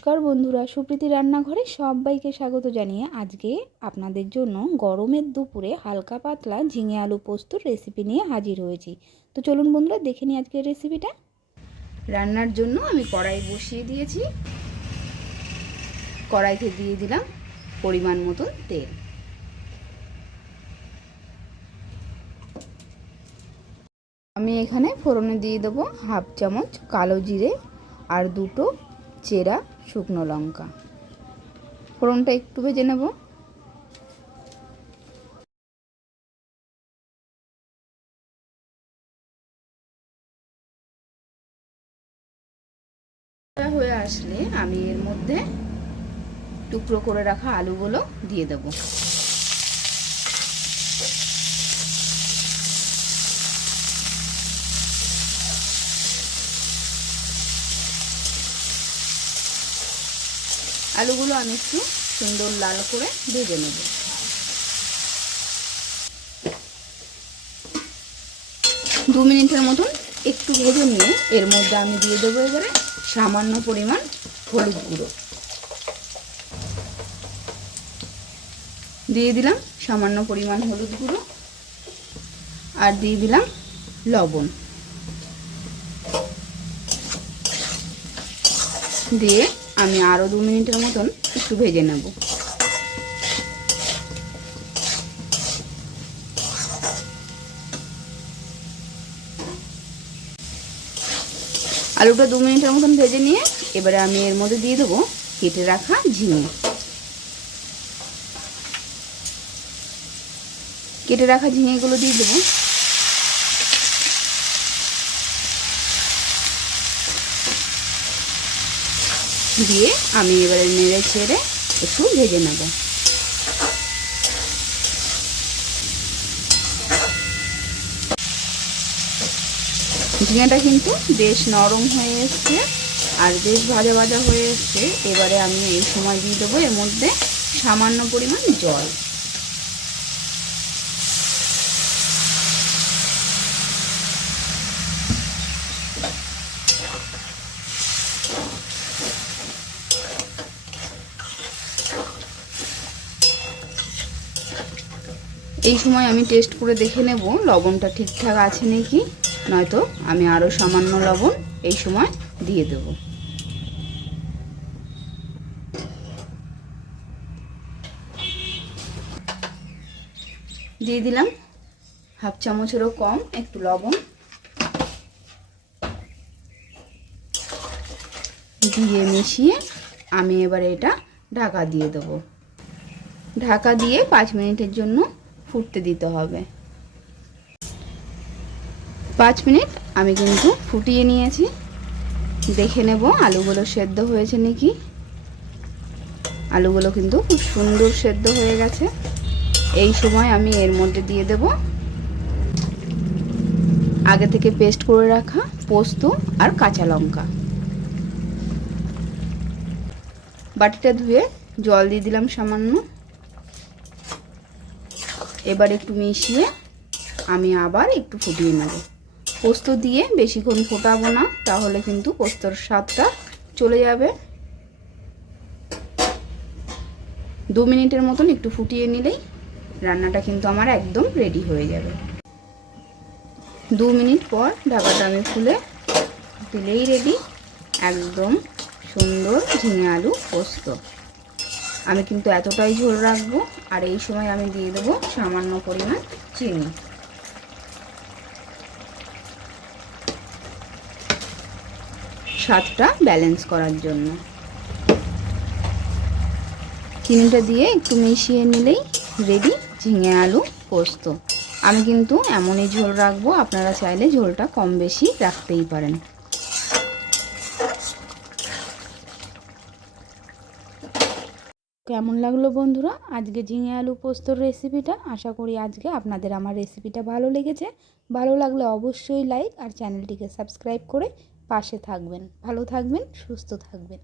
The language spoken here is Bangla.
নমস্কার বন্ধুরা, সুপ্রীতি রান্নাঘরে সবাইকে স্বাগত জানিয়ে আজকে আপনাদের জন্য গরমের দুপুরে হালকা পাতলা ঝিঙে আলু পোস্তর রেসিপি নিয়ে হাজির হয়েছি। তো চলুন বন্ধুরা, দেখে নিই আজকের রেসিপিটা রান্নার জন্য আমি কড়াই বসিয়ে দিয়েছি। কড়াইতে দিয়ে দিলাম পরিমাণ মতন তেল। আমি এখানে ফোড়নে দিয়ে দেবো হাফ চামচ কালো জিরে আর দুটো চেরা, শুকনো লঙ্কা। ফোড়নটা একটু ভেজে নেব। হয়ে আসলে আমি এর মধ্যে টুকরো করে রাখা আলুগুলো দিয়ে দেব। আলুগুলো আমি একটু সুন্দর লাল করে ভেজে নেব। দু মিনিটের মতন একটু ভেজে নিয়ে এর মধ্যে আমি দিয়ে দেবো এবারে সামান্য পরিমাণ হলুদ গুঁড়ো। দিয়ে দিলাম সামান্য পরিমাণ হলুদ গুঁড়ো আর দিয়ে দিলাম লবণ। দিয়ে আমি আরও দু মিনিটের মতন একটু ভেজে নেব। আলুটা দু মিনিটের মতন ভেজে নিয়ে এবারে আমি এর মধ্যে দিয়ে দেবো কেটে রাখা ঝিঙে। কেটে রাখা ঝিঙেগুলো দিয়ে দেবো। দিয়ে আমি এবারে নেড়ে ছেড়ে একটু ভেজে নেব। ঝিঙেটা কিন্তু বেশ নরম হয়ে এসছে আর বেশ ভাজা ভাজা হয়ে এসছে। এবারে আমি এই সময় দিয়ে দেবো এর মধ্যে সামান্য পরিমাণ জল। এই সময় আমি টেস্ট করে দেখে নেব লবণটা ঠিকঠাক আছে নাকি। নয়তো আমি আরও সামান্য লবণ এই সময় দিয়ে দেব। দিয়ে দিলাম হাফ চামচেরও কম একটু লবণ। দিয়ে মিশিয়ে আমি এবারে এটা ঢাকা দিয়ে দেবো। ঢাকা দিয়ে পাঁচ মিনিটের জন্য ফুটতে দিতে হবে। পাঁচ মিনিট আমি কিন্তু ফুটিয়ে নিয়েছি। দেখে নেব আলুগুলো সেদ্ধ হয়েছে নাকি। আলুগুলো কিন্তু খুব সুন্দর সেদ্ধ হয়ে গেছে। এই সময় আমি এর মধ্যে দিয়ে দেব। আগে থেকে পেস্ট করে রাখা পোস্ত আর কাঁচা লঙ্কা। বাটিটা ধুয়ে জল দিয়ে দিলাম সামান্য। এবার একটু মিশিয়ে আমি আবার একটু ফুটিয়ে নেব। পোস্ত দিয়ে বেশিক্ষণ ফোটাবো না, তাহলে কিন্তু পোস্তর স্বাদটা চলে যাবে। দু মিনিটের মতন একটু ফুটিয়ে নিলেই রান্নাটা কিন্তু আমার একদম রেডি হয়ে যাবে। দু মিনিট পর ঢাকাটা আমি খুলে দিলেই রেডি। একদম সুন্দর ঝিঙে আলু পোস্ত। আমি কিন্তু এতটাই ঝোল রাখব, আর এই সময় আমি দিয়ে দেবো সামান্য পরিমাণ চিনি। স্বাদটা ব্যালেন্স করার জন্য। চিনিটা দিয়ে একটু মিশিয়ে নিলেই রেডি ঝিঙে আলু পোস্ত। আমি কিন্তু এমনই ঝোল রাখব, আপনারা চাইলে ঝোলটা কম বেশি রাখতেই পারেন। কেমন লাগল বন্ধুরা? আজকে ঝিঙে আলু পোস্তর রেসিপিটা আশা করি আজকে আপনাদের আমার রেসিপিটা ভালো লেগেছে। ভালো লাগলে অবশ্যই লাইক আর চ্যানেলটিকে সাবস্ক্রাইব করে পাশে থাকবেন। ভালো থাকবেন, সুস্থ থাকবেন।